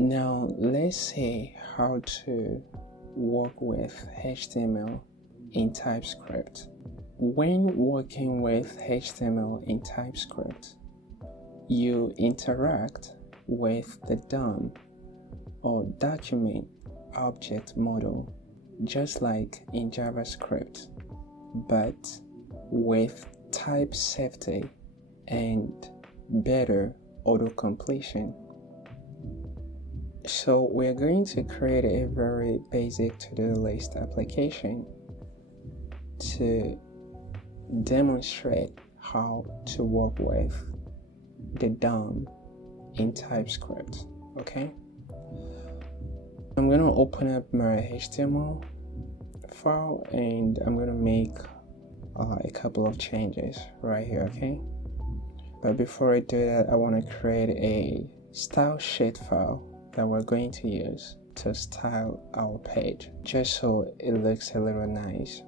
Now let's see how to work with HTML in TypeScript. When working with HTML in TypeScript, you interact with the DOM or document object model just like in JavaScript, but with type safety and better auto-completion. So we're going to create a very basic to-do list application to demonstrate how to work with the DOM in TypeScript. Okay, I'm gonna open up my HTML file and I'm gonna make a couple of changes right here. Okay, but before I do that, I want to create a style sheet file that we're going to use to style our page, just so it looks a little nice.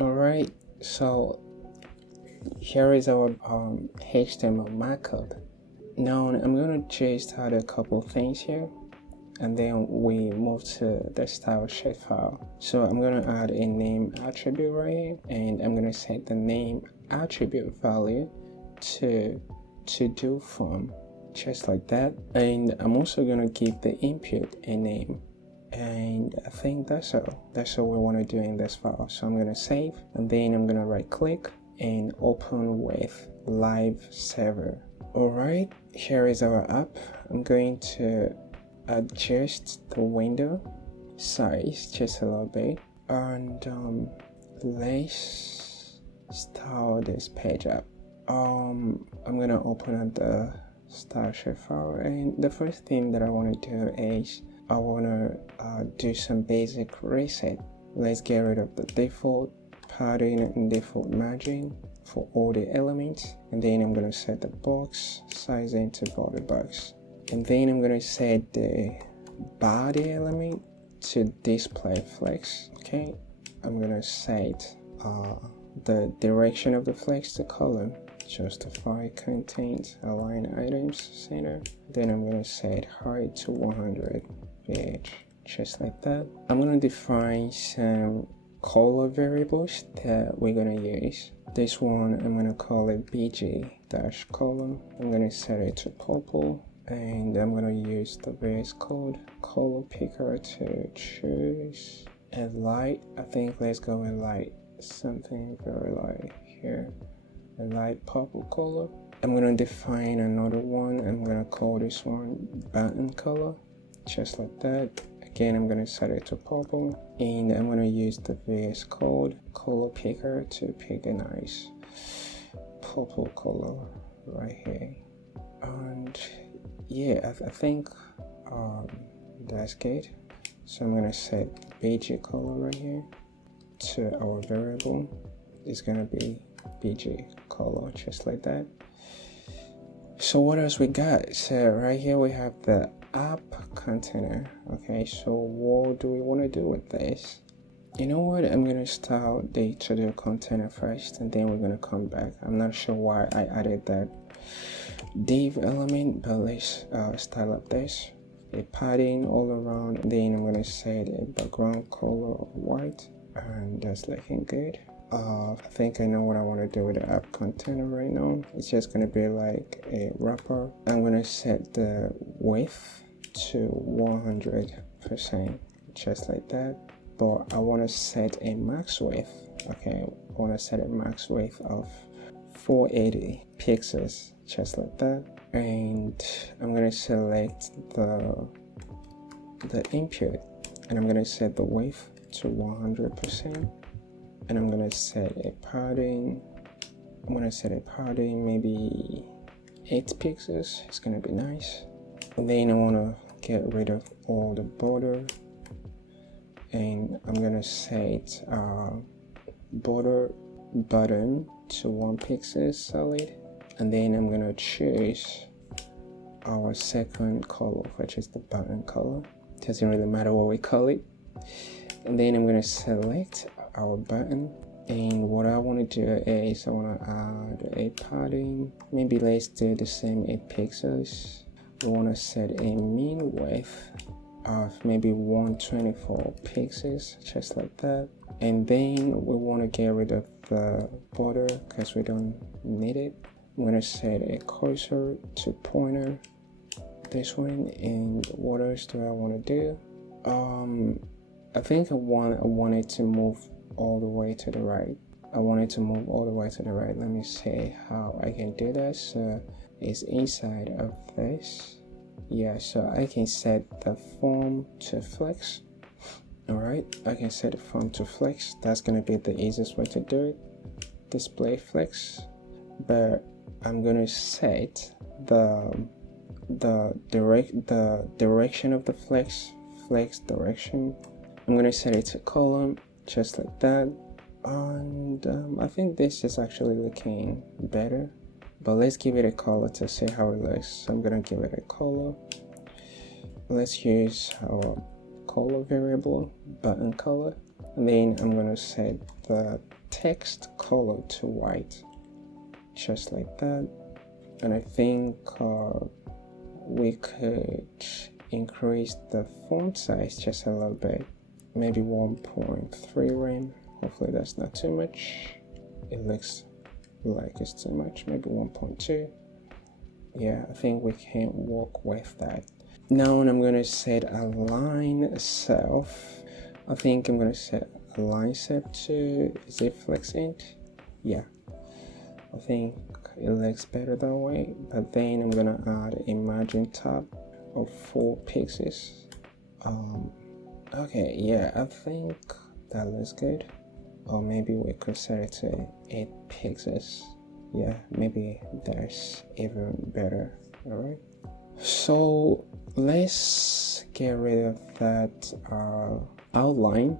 Alright, so here is our HTML markup. Now I'm going to just add a couple things here, and then we move to the style sheet file. So I'm going to add a name attribute right here, and I'm going to set the name attribute value to do form, just like that. And I'm also going to give the input a name. And I think that's all we want to do in this file. So I'm going to save, and then I'm going to right click and open with live server. Alright, here is our app. I'm going to adjust the window size just a little bit, and let's start this page up. I'm gonna open up the style sheet file, and the first thing that I want to do is I want to do some basic reset. Let's get rid of the default padding and default margin for all the elements, and then I'm going to set the box size into border box, and then I'm going to set the body element to display flex. Okay, I'm going to set the direction of the flex to column, justify content, align items center. Then I'm going to set height to 100 ph, just like that. I'm going to define some color variables that we're going to use. This one I'm going to call it bg-color. I'm going to set it to purple, and I'm going to use the VS Code color picker to choose a light. I think let's go with light, something very light here, a light purple color. I'm going to define another one. I'm going to call this one button color, just like that. Again, I'm going to set it to purple, and I'm going to use the VS Code color picker to pick a nice purple color right here. And yeah, I think that's good. So I'm going to set BG color right here to our variable. It's going to be BG color, just like that. So what else we got? So right here we have the app container. Okay, so what do we want to do with this? You know what, I'm gonna style the to-do container first, and then we're gonna come back. I'm not sure why I added that div element, but let's style up this. A padding all around, then I'm gonna set a background color of white, and that's looking good. I think I know what I want to do with the app container right now. It's just gonna be like a wrapper. I'm gonna set the width to 100%, just like that. But I want to set a max width. Okay, I want to set a max width of 480 pixels, just like that. And I'm gonna select the input, and I'm gonna set the width to 100%. And I'm gonna set a padding. I'm gonna set a padding, maybe 8 pixels. It's gonna be nice. And then I wanna get rid of all the border, and I'm gonna set border button to 1 pixel solid. And then I'm gonna choose our second color, which is the button color. Doesn't really matter what we call it. And then I'm gonna select our button, and what I want to do is I want to add a padding. Maybe let's do the same 8 pixels. We want to set a min width of maybe 124 pixels, just like that. And then we want to get rid of the border because we don't need it. I'm going to set a cursor to pointer, this one. And what else do I want to do? I think I want it to move all the way to the right. I want it to move all the way to the right. Let me see how I can do that. So it's inside of this. Yeah, so I can set the form to flex. All right, I can set the form to flex. That's gonna be the easiest way to do it. Display flex. But I'm gonna set the direction of the flex direction. I'm gonna set it to column, just like that. And I think this is actually looking better, but let's give it a color to see how it looks. So I'm gonna give it a color. Let's use our color variable, button color, and then I'm gonna set the text color to white, just like that. And I think we could increase the font size just a little bit, maybe 1.3 rem. Hopefully that's not too much. It looks like it's too much, maybe 1.2. Yeah, I think we can work with that. Now I'm gonna set align self. I think I'm gonna set align self to, is it flex int? Yeah, I think it looks better that way. But then I'm gonna add a margin tab of 4 pixels. Okay, yeah, I think that looks good. Or maybe we could set it to 8 pixels. Yeah, maybe that's even better. All right, so let's get rid of that outline.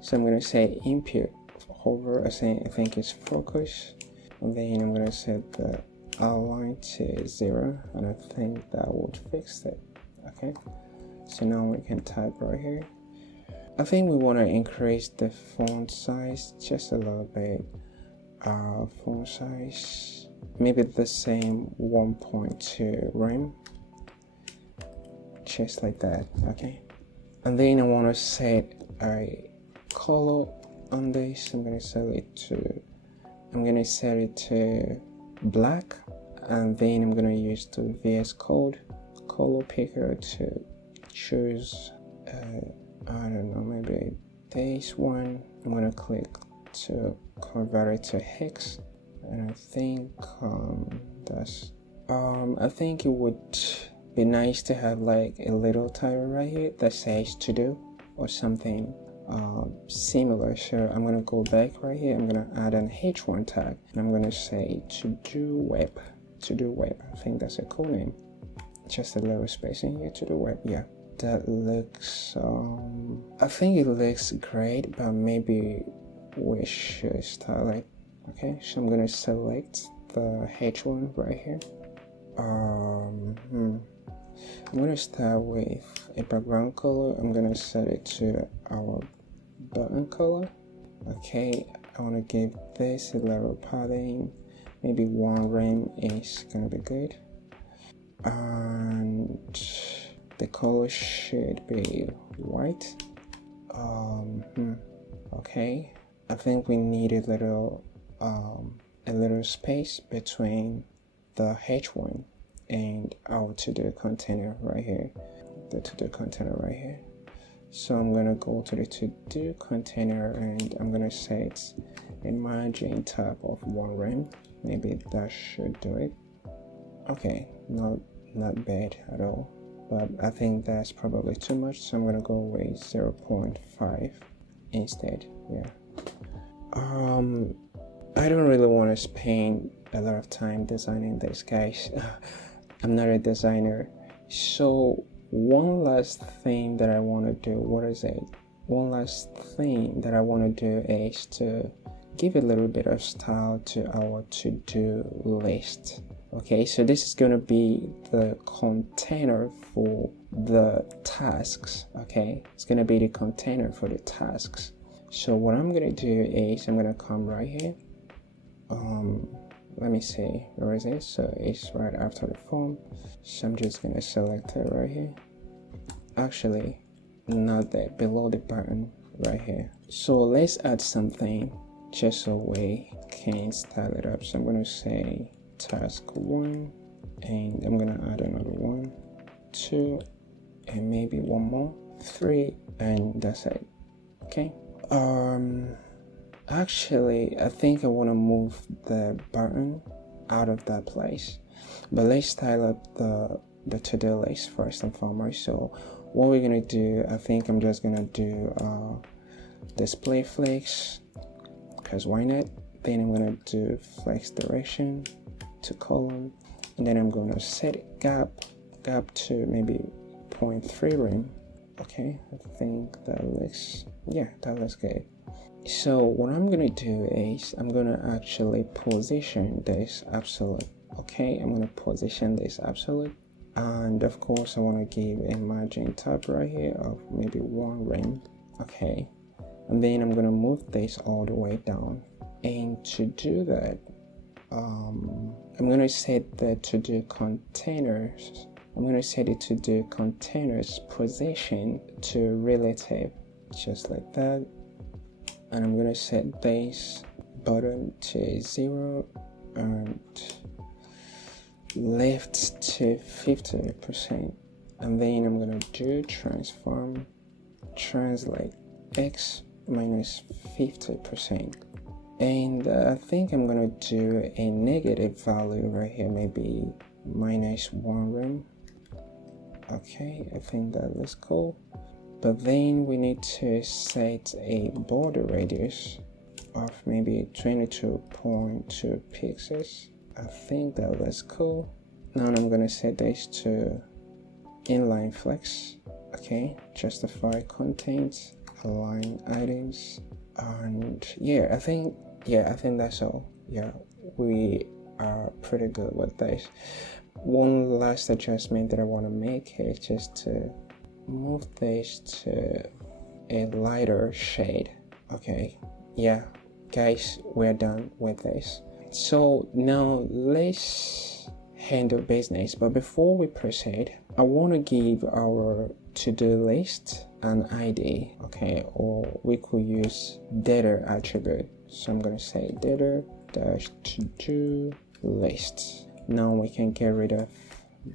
So I'm gonna say input hover, I think it's focus, and then I'm gonna set the outline to 0, and I think that would fix it. Okay, so now we can type right here. I think we want to increase the font size just a little bit. Font size, maybe the same 1.2 rem, just like that. Okay, and then I want to set a color on this. I'm gonna set it to black, and then I'm gonna use the VS Code color picker to choose I don't know, maybe this one. I'm gonna click to convert it to hex, and I think I think it would be nice to have like a little title right here that says to do or something similar. So I'm gonna go back right here. I'm gonna add an h1 tag, and I'm gonna say to do web. I think that's a cool name. Just a little space in here, to do web. Yeah, that looks I think it looks great, but maybe we should style it. Okay, so I'm gonna select the h1 right here. I'm gonna start with a background color. I'm gonna set it to our button color. Okay, I want to give this a little padding. Maybe 1 rem is gonna be good, and the color should be white. Okay, I think we need a little space between the H1 and our to-do container right here, the to-do container right here. So I'm gonna go to the to-do container and I'm gonna set a margin tab of 1 rem. Maybe that should do it. Okay, not bad at all, but I think that's probably too much, so I'm gonna go with 0.5 instead. Yeah. I don't really want to spend a lot of time designing this, guys. I'm not a designer. So one last thing that I want to do, one last thing that I want to do is to give a little bit of style to our to-do list. Okay, so this is going to be the container for the tasks. Okay, it's going to be the container for the tasks. So what I'm going to do is I'm going to come right here. Let me see, where is it? So it's right after the form. So I'm just going to select it right here. Actually, not there, below the button right here. So let's add something just so we can style it up. So I'm going to say task 1, and I'm going to add another 1, 2, and maybe 1 more, 3, and that's it. Okay. Actually, I think I want to move the button out of that place, but let's style up the to-do list first and foremost. So what we're gonna do, I think I'm just gonna do display flex, because why not? Then I'm gonna do flex direction to column, and then I'm gonna set gap to maybe 0.3 rem. Okay, I think that looks good. So what I'm gonna do is I'm gonna actually position this absolute. Okay, I'm gonna position this absolute, and of course I want to give a margin tab right here of maybe 1 rem. Okay, and then I'm gonna move this all the way down, and to do that I'm gonna set the to-do containers. I'm gonna set it to do containers position to relative, just like that. And I'm gonna set this button to 0 and left to 50%. And then I'm gonna do transform translate x minus 50%. And I think I'm gonna do a negative value right here, maybe minus 1 rem. Okay, I think that looks cool. But then we need to set a border radius of maybe 22.2 pixels. I think that looks cool. Now I'm gonna set this to inline flex. Okay, justify content, align items, and I think that's all. Yeah, we are pretty good with this. One last adjustment that I want to make is just to move this to a lighter shade. Okay, yeah guys, we're done with this. So now let's handle business, but before we proceed, I want to give our to-do list an ID. Okay, or we could use data attribute. So I'm going to say data dash to-do list. Now we can get rid of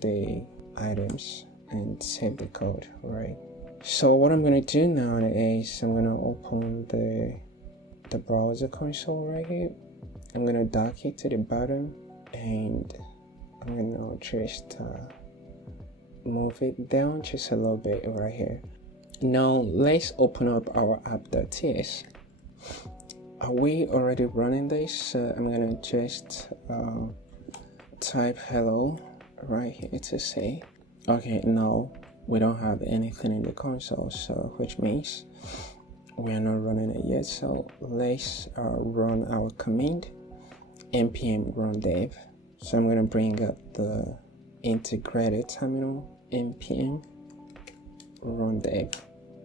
the items and save the code, right? So what I'm gonna do now is I'm gonna open the browser console right here. I'm gonna dock it to the bottom, and I'm gonna just move it down just a little bit right here. Now let's open up our app.ts. Are we already running this? I'm gonna just type hello right here to say, okay, no, we don't have anything in the console, so which means we are not running it yet. So let's run our command npm run dev. So I'm going to bring up the integrated terminal npm run dev.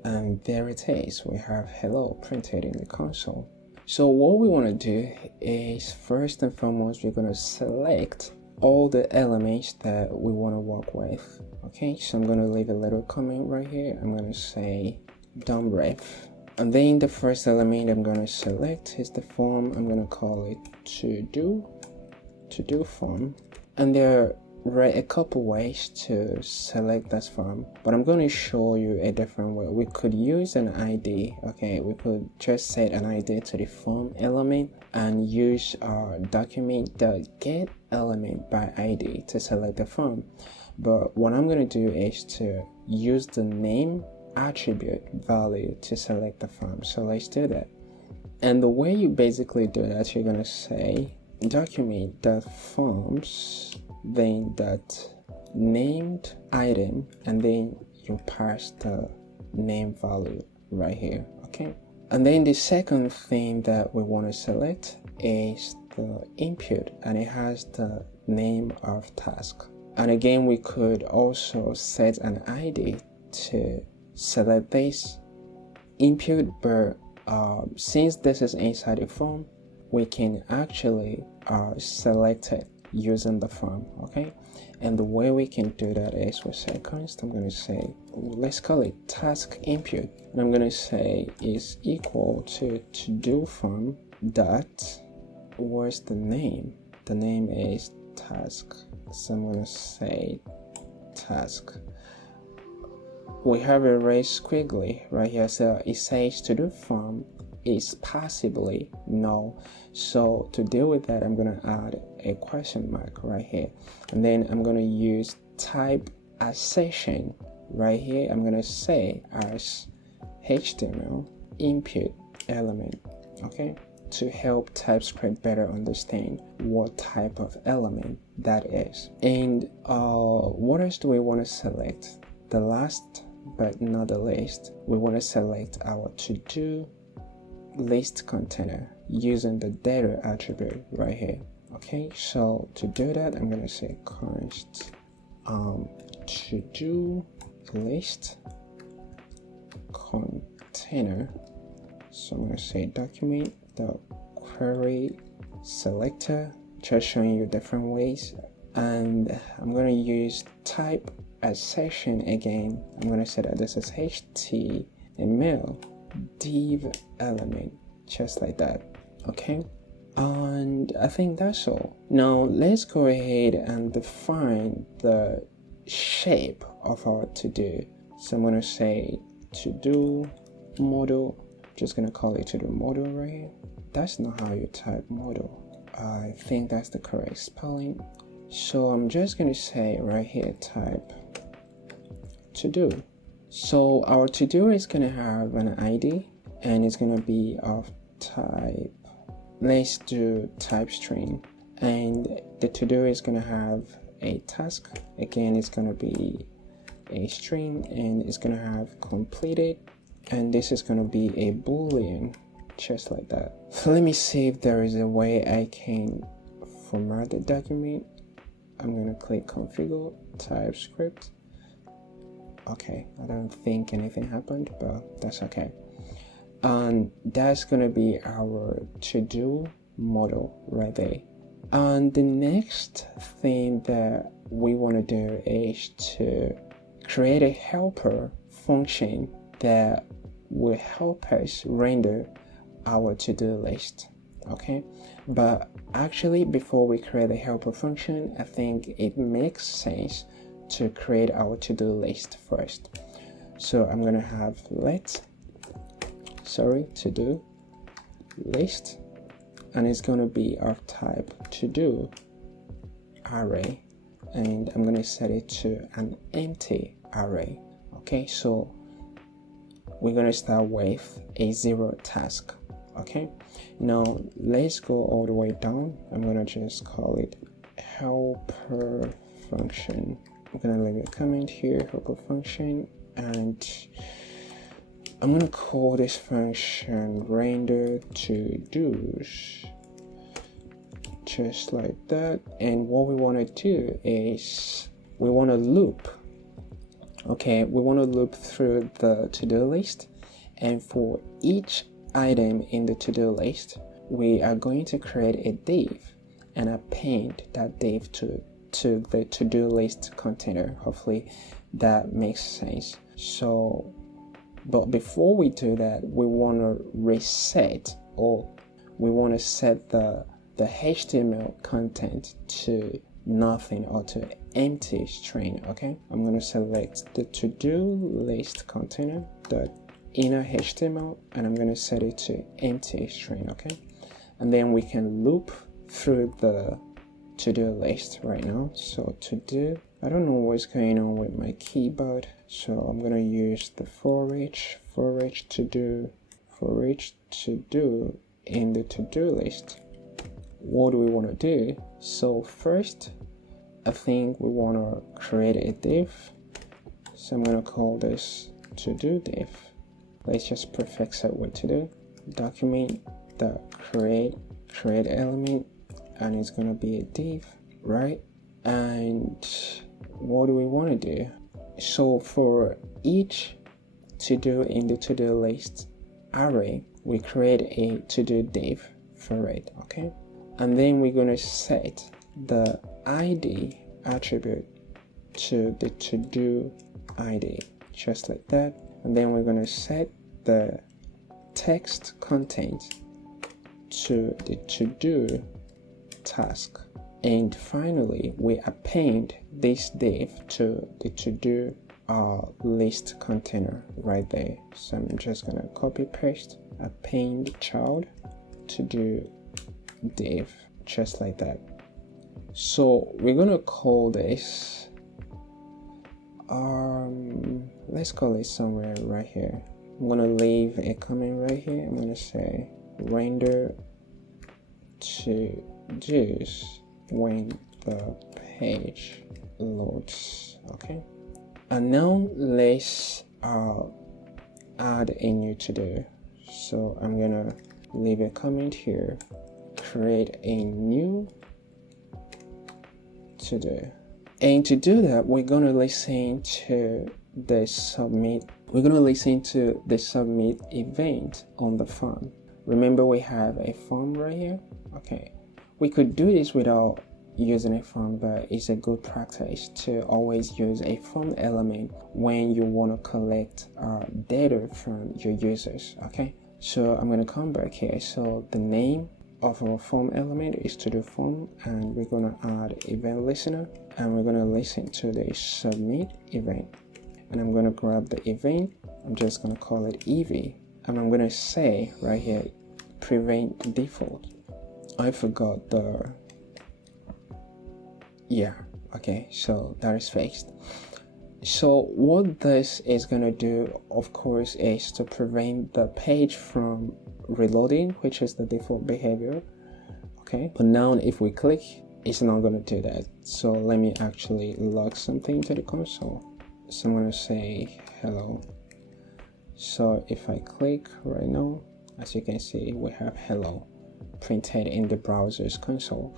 And there it is, we have hello printed in the console. So what we want to do is, first and foremost, we're going to select all the elements that we want to work with. Okay, so I'm going to leave a little comment right here. I'm going to say dom.ref, and then the first element I'm going to select is the form. I'm going to call it to do form, and there are a couple ways to select this form, but I'm going to show you a different way. We could use an ID. Okay, we could just set an ID to the form element and use our document.get element by ID to select the form. But what I'm going to do is to use the name attribute value to select the form. So let's do that. And the way you basically do that, you're going to say document.forms, then that named item, and then you pass the name value right here. Okay, and then the second thing that we want to select is the input, and it has the name of task. And again, we could also set an ID to select this input, but since this is inside the form, we can actually select it using the form. Okay, and the way we can do that is we say const. I'm going to say, let's call it task input, and I'm going to say is equal to do form dot, where's the name? The name is task, so I'm going to say task. We have a raised squiggly right here, so it says to do form is possibly null. So to deal with that, I'm going to add a question mark right here, and then I'm going to use type assertion right here. I'm going to say as HTML input element, okay, to help TypeScript better understand what type of element that is. And what else do we want to select? The last but not the least, we want to select our to-do list container using the data attribute right here. Okay, so to do that, I'm going to say const to-do list container. So I'm going to say document the query selector, just showing you different ways. And I'm going to use type assertion again. I'm going to say that this is HTML div element, just like that. Okay, and I think that's all. Now let's go ahead and define the shape of our to-do. So I'm going to say to-do model, just going to call it to-do model right here. That's not how you type model. I think that's the correct spelling. So I'm just going to say right here type to-do. So our to-do is going to have an ID, and it's going to be of type, let's do type string, and the to-do is going to have a task. Again, it's going to be a string, and it's going to have completed, and this is going to be a boolean, just like that. So let me see if there is a way I can format the document. I'm going to click configure TypeScript. Okay, I don't think anything happened, but that's okay. And that's gonna be our to-do model right there. And the next thing that we want to do is to create a helper function that will help us render our to-do list. Okay, but actually before we create a helper function, I think it makes sense to create our to-do list first. So I'm going to have to-do list, and it's going to be of type to-do array, and I'm going to set it to an empty array. Okay, so we're going to start with a 0 task. Okay, now let's go all the way down. I'm going to just call it helper function. I'm going to leave a comment here, helper function, and I'm going to call this function render to do's, just like that. And what we want to do is we want to loop. Okay, we want to loop through the to-do list, and for each item in the to-do list, we are going to create a div and append that div to the to-do list container. Hopefully that makes sense. So, but before we do that, we want to reset, or we want to set the HTML content to nothing, or to empty string. Okay, I'm going to select the to-do list container, the inner HTML, and I'm going to set it to empty string. Okay, and then we can loop through the to-do list right now. So to do, I don't know what's going on with my keyboard, so I'm going to use the for each to do in the to-do list. What do we want to do? So first, I think we want to create a div. So I'm going to call this to-do div. Let's just prefix it with to-do. Document the create element, and it's going to be a div, right? And what do we want to do? So for each to-do in the to-do list array, we create a to-do div for it. Okay, and then we're going to set the ID attribute to the to-do ID, just like that. And then we're going to set the text content to the to-do task. And finally, we append this div to the to-do list container right there. So I'm just going to copy paste, append child to-do div, just like that. So we're gonna call this let's call it somewhere right here. I'm gonna leave a comment right here. I'm gonna say render to do's when the page loads. Okay, and now let's add a new to do. So I'm gonna leave a comment here, create a new to do. And to do that, we're going to listen to the submit. We're going to listen to the submit event on the form. Remember, we have a form right here. Okay, we could do this without using a form, but it's a good practice to always use a form element when you want to collect data from your users. Okay, so I'm going to come back here. So the name of our form element is to do form, and we're going to add event listener, and we're going to listen to the submit event, and I'm going to grab the event. I'm just going to call it ev, and I'm going to say right here prevent default. I forgot okay, so that is fixed. So what this is going to do, of course, is to prevent the page from reloading, which is the default behavior. Okay, but now if we click, it's not going to do that. So let me actually log something to the console. So I'm going to say hello. So if I click right now, as you can see, we have hello printed in the browser's console.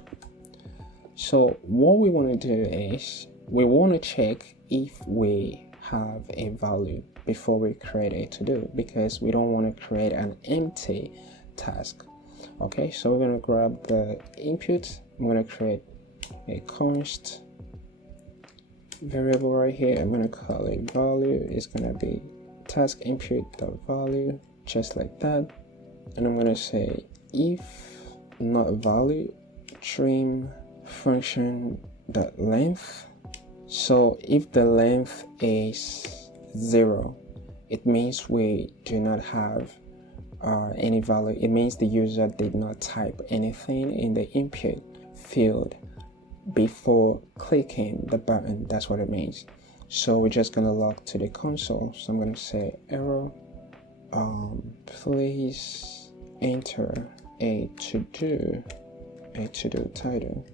So what we want to do is we want to check if we have a value before we create a to-do, because we don't want to create an empty task. Okay, so we're going to grab the input. I'm going to create a const variable right here. I'm going to call it value. It's going to be task input.value, just like that. And I'm going to say if not value, trim function dot length. So if the length is 0, it means we do not have any value. It means the user did not type anything in the input field before clicking the button. That's what it means. So we're just going to log to the console. So I'm going to say error, please enter a to-do title.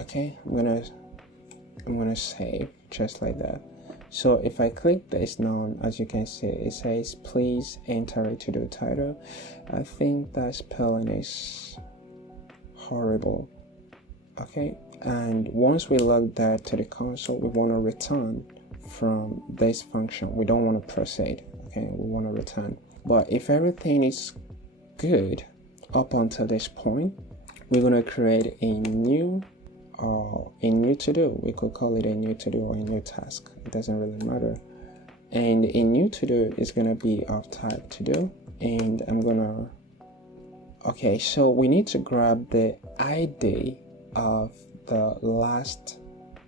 Okay, I'm gonna save just like that. So if I click this now, as you can see, it says please enter a to-do title. I think that spelling is horrible. Okay, and once we log that to the console, we want to return from this function. We don't want to proceed. Okay, we want to return. But if everything is good up until this point, we're going to create a new to-do. We could call it a new to-do or a new task. It doesn't really matter. And a new to-do is going to be of type to-do. And I'm going to, okay, so we need to grab the ID of the last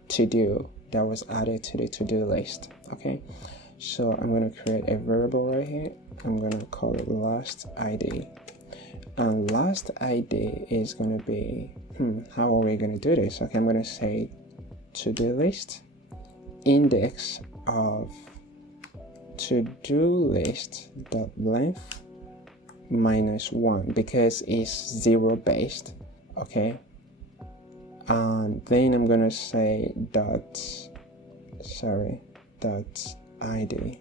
to-do that was added to the to-do list. Okay, so I'm going to create a variable right here. I'm going to call it last ID. And last ID is going to be, how are we going to do this? Okay, I'm going to say to-do list index of to-do list dot length -1 because it's 0 based. Okay, and then I'm going to say dot ID.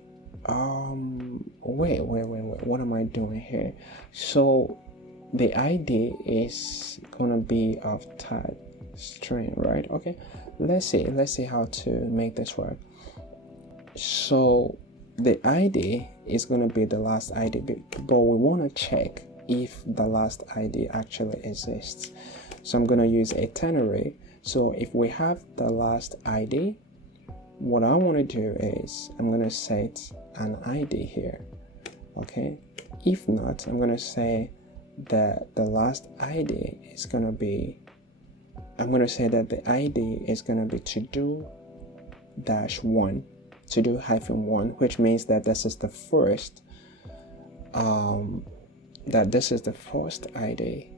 Wait, what am I doing here? So the ID is gonna be of type string, right? Okay, let's see how to make this work. So the ID is gonna be the last ID, but we want to check if the last ID actually exists. So I'm gonna use a ternary. So if we have the last ID, what I want to do is I'm going to set an ID here. Okay, if not, I'm going to say that the last ID is going to be, I'm going to say that the ID is going to be to-do -1, to-do -1, which means that this is the first ID.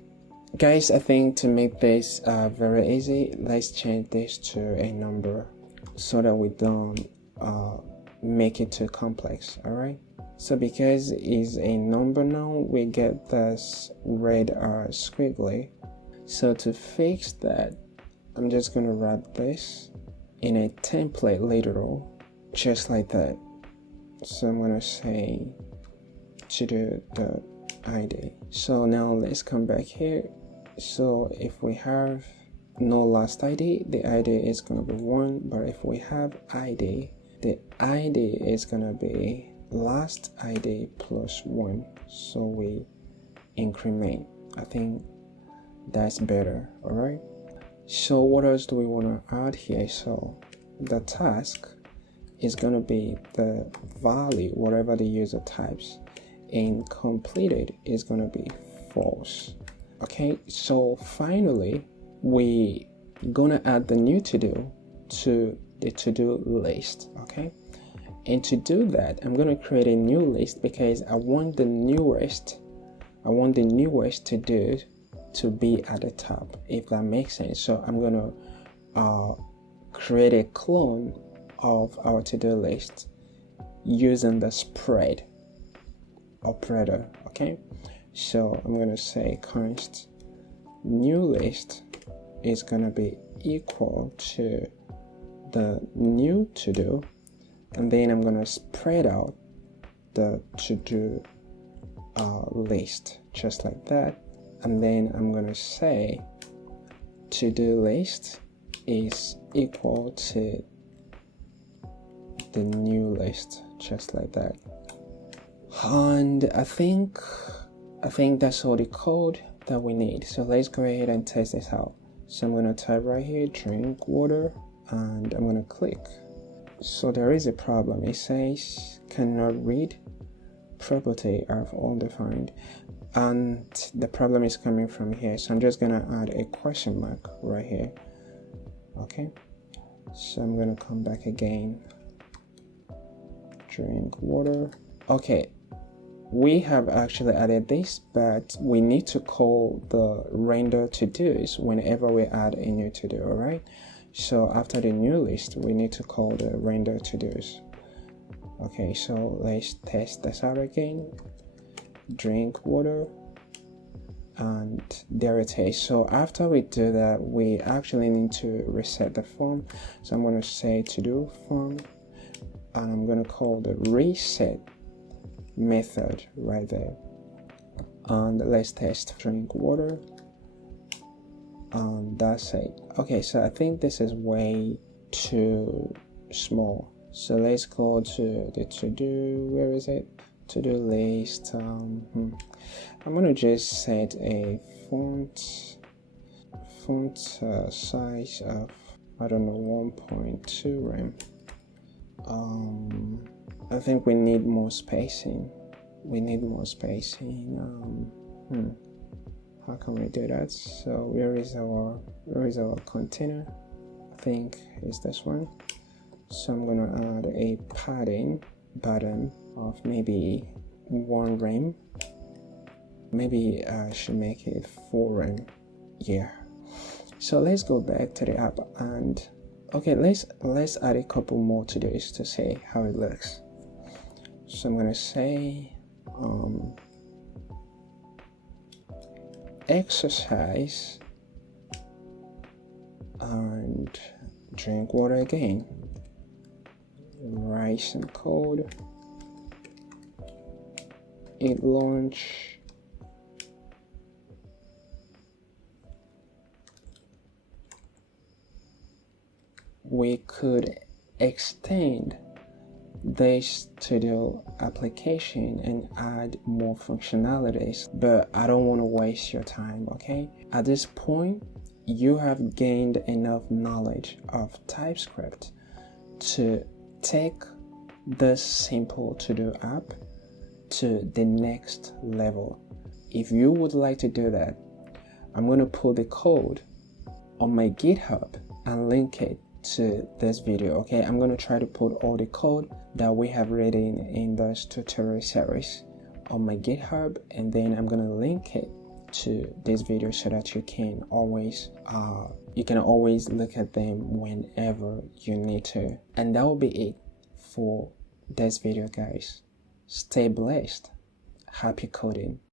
Guys, I think to make this very easy, let's change this to a number so that we don't make it too complex. All right, so because it's a number now, we get this red squiggly. So to fix that, I'm just going to wrap this in a template literal, just like that. So I'm going to say to do the ID. So now let's come back here. So if we have no last ID, the ID is going to be 1, but if we have ID, the ID is going to be last ID +1. So we increment. I think that's better. All right, so what else do we want to add here? So the task is going to be the value, whatever the user types, and completed is going to be false. Okay, so finally we gonna add the new to-do to the to-do list. Okay, and to do that, I'm gonna create a new list because I want the newest to-do to be at the top, if that makes sense. So I'm gonna create a clone of our to-do list using the spread operator. Okay, so I'm gonna say const new list is gonna be equal to the new to-do, and then I'm gonna spread out the to-do list just like that, and then I'm gonna say to-do list is equal to the new list just like that. And I think that's all the code that we need. So let's go ahead and test this out. So I'm going to type right here, drink water, and I'm going to click. So there is a problem. It says cannot read property of undefined, and the problem is coming from here. So I'm just going to add a question mark right here. Okay, so I'm going to come back again, drink water. Okay, we have actually added this, but we need to call the render to-dos whenever we add a new to-do. All right, so after the new list, we need to call the render to-dos. Okay, so let's test this out again, drink water, and there it is. So after we do that, we actually need to reset the form. So I'm going to say to-do form, and I'm going to call the reset method right there, and let's test drink water, and that's it. Okay, so I think this is way too small. So let's go to the to-do, where is it? To-do list. I'm gonna just set a font size of, I don't know, 1.2 rem. I think we need more spacing. How can we do that? So where is our container? I think it's this one. So I'm gonna add a padding button of maybe 1 rem. Maybe I should make it 4 rem. Yeah. So let's go back to the app and okay, let's add a couple more to this to see how it looks. So I'm gonna say exercise and drink water again. Write some code. It launch. We could extend this to the application and add more functionalities, but I don't want to waste your time, okay? At this point, you have gained enough knowledge of TypeScript to take this simple to-do app to the next level. If you would like to do that, I'm going to put the code on my GitHub and link it to this video, okay? I'm going to try to put all the code that we have written in this tutorial series on my GitHub, and then I'm going to link it to this video so that you can always look at them whenever you need to. And that will be it for this video, guys. Stay blessed. Happy coding.